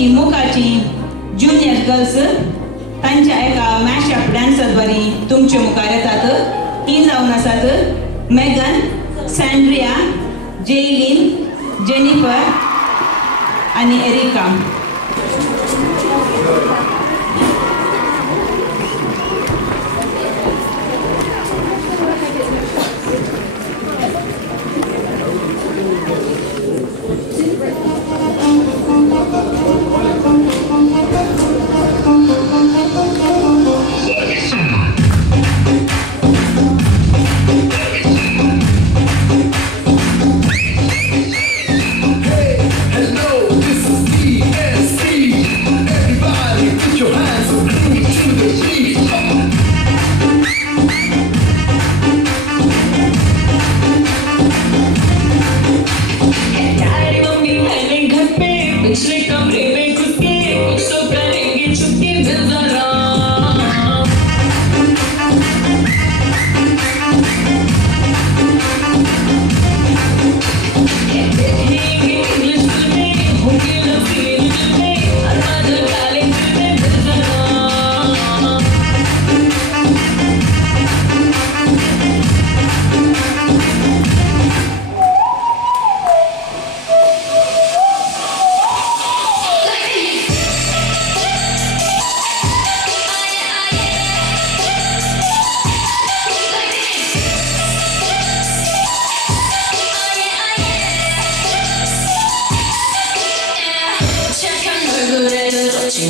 आमची मोगाची junior girls तांच्या एका मॅशअप डान्सद्वारे तुमच्या मुखार येतात. ही जावन आसात मेगन, सॅन्ड्रिया, जेलिन, जेनिफर आणि areca.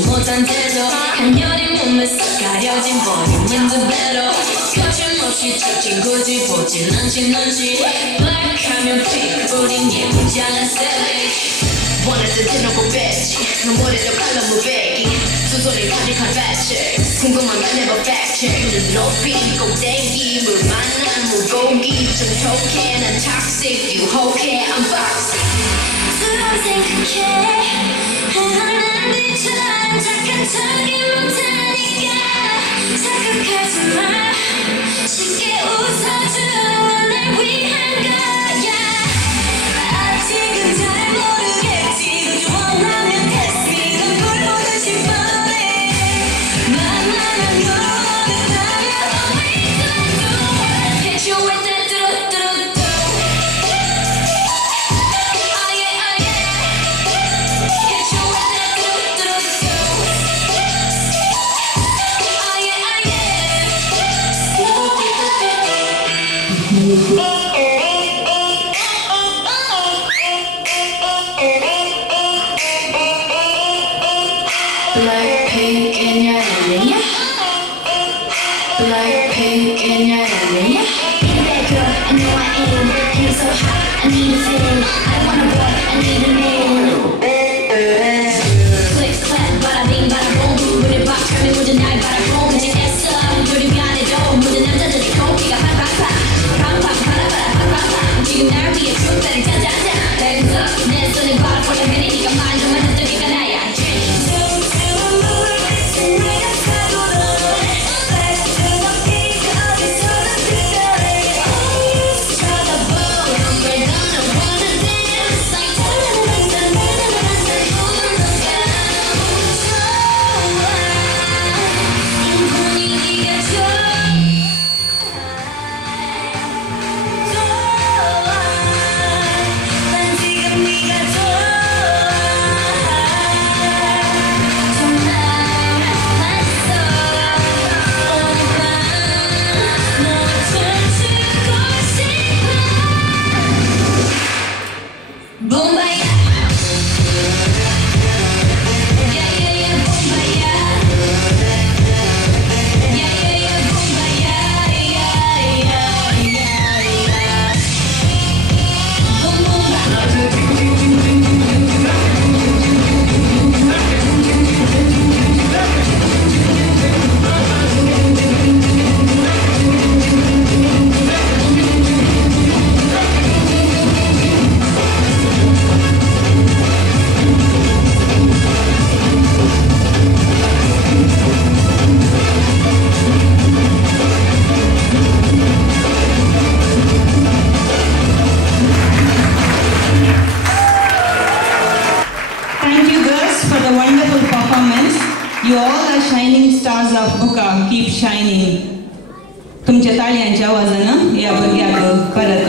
못한 태도 한여린 몸에서 가려진 볼륨은 두 배로 거침없이 찍힌 굳이 보진 않지 넌지 black하면 pink 우린 예쁘지 않은 savage 원할 때 대놓고 뺐지 눈물에도 칼로 무배기 두 손이 가득한 배치 궁금하면 never fact check 높이 꼭대기 물 만난 물고기 좀 톡해 난 toxic 유혹해 unboxing 수럼 생각해 하나님처럼 착한 척이 못하니까 착각하지 마 쉽게 웃어주는 날 위한 거야 아직은 잘 모르겠지 그저 원하면 test me 넌 불보듯이 뻔해 만나면 너는 always do it hit you with that do-do-do oh yeah oh yeah hit you with that do-do-do You all the shining stars of Buka, keep shining. तुमच्या ताळ्यांच्या आवाजानं या भुरग्याक परत